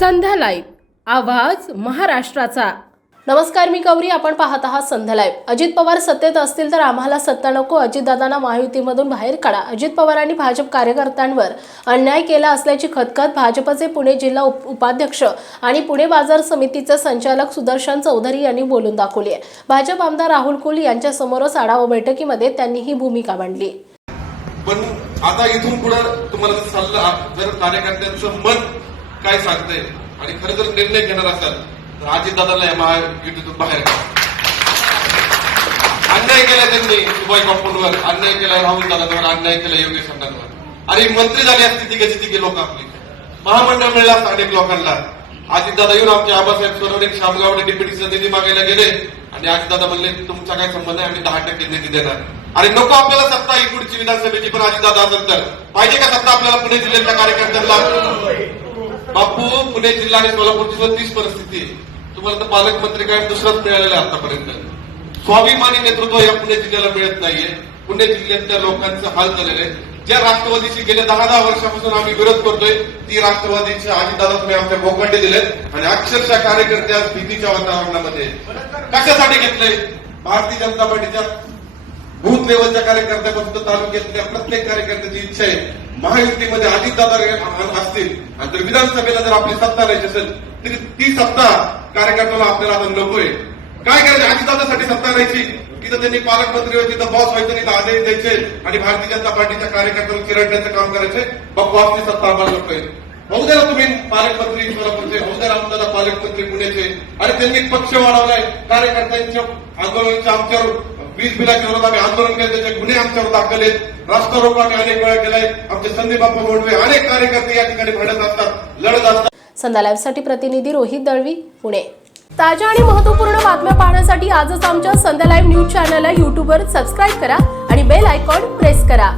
संध्या live आवाज महाराष्ट्राचा. नमस्कार मी गौरी. आपण पाहत आहात संध्या लाईव्ह. अजित पवार सत्तेत असतील तर आम्हाला सत्ता नको. अजितदादांना महायुतीमधून बाहेर काढा. अजित पवारांनी भाजप कार्यकर्त्यांवर अन्याय केला असल्याची खतखत भाजपचे पुणे जिल्हा उप उपाध्यक्ष आणि पुणे बाजार समितीचे संचालक सुदर्शन चौधरी यांनी बोलून दाखवली आहे. भाजप आमदार राहुल कुल यांच्यासमोरच आढावा बैठकीमध्ये त्यांनी ही भूमिका मांडली. पण आता इथून पुढे तुम्हाला जर कार्यकर्त्यांचं मन काय सांगते? आणि खरं जर निर्णय घेणार असाल तर अजितदादाला या महायुतीतून बाहेर अन्याय केला त्यांनी सुभाष बापूंवर अन्याय केला राहुल दादांवर अन्याय केला योगेश अण्णांवर अरे मंत्री झाली असती तिघे तिघे लोक आपली. महामंडळ मिळला असतं अनेक लोकांना. अजितदादा येऊन आमचे आबासाहेब सोनवणे शामगावडे डिप्युटीचा निधी मागायला गेले. आणि अजितदादा म्हणले तुमचा काय संबंध आहे? आम्ही दहा टक्के निधी देणार. अरे नको आपल्याला सत्ता ही पुढची विधानसभेची पण अजितदादा असेल तर. पाहिजे का सत्ता आपल्याला पुणे जिल्ह्यातल्या कार्यकर्त्यांना? बापू पुणे जिल्हा आणि सोलापूरची सुद्धा तीच परिस्थिती आहे. तुम्हाला तर पालकमंत्री काय दुसराच मिळालेला आहे आतापर्यंत. स्वाभिमानी नेतृत्व या पुणे जिल्ह्याला मिळत नाहीये. पुणे जिल्ह्यातल्या लोकांचं हाल झालेलं आहे. ज्या राष्ट्रवादीची गेल्या दहा दहा वर्षापासून आम्ही विरोध करतोय ती राष्ट्रवादीच्या दादा तुम्ही आमच्या भोगंडे दिलेत आणि अक्षरशः कार्यकर्ते आज भीतीच्या वातावरणामध्ये कशासाठी घेतलंय? भारतीय जनता पार्टीच्या बूथ लेवलच्या कार्यकर्त्यापासून तालुक्यातल्या प्रत्येक कार्यकर्त्याची इच्छा आहे. महायुतीमध्ये अजितदादा रे- असतील. आणि जर विधानसभेला जर आपली सत्ता राहायची असेल तर ती सत्ता कार्यकर्त्याला आपल्याला आता नकोय. काय करायचं? अजितदादासाठी सत्ता राहायची. तिथं त्यांनी पालकमंत्री होते तिथं बॉस व्हायचं तिथं आदेश द्यायचे. आणि भारतीय जनता पार्टीच्या कार्यकर्त्याला चिरडण्याचं काम करायचे. मग बॉसची सत्ता आम्हाला नकोय. होऊ द्या तुम्ही पालकमंत्री सोलापूरचे होऊ द्या रामदादा पालकमंत्री पुण्याचे. आणि त्यांनी पक्ष वाढवलाय. कार्यकर्त्यांच्या आंदोलनाच्या आमच्यावर वीज बिलाच्या विरोधात आम्ही आंदोलन केलं त्याचे गुन्हे आमच्यावर दाखल आहेत. रास्ता रोको आम्ही अनेक वेळा केलाय. आमचे संदीप बाप्पा मोडवे अनेक कार्यकर्ते या ठिकाणी भांडत असतात लढत असतात. संध्या लाईव्हसाठी प्रतिनिधी रोहित दळवी पुणे. ताज्या आणि महत्त्वपूर्ण बातम्या पाहण्यासाठी आजच आमच्या संध्या लाईव्ह न्यूज चॅनलला यूट्यूबवर सबस्क्राईब करा आणि बेल आयकॉन प्रेस करा.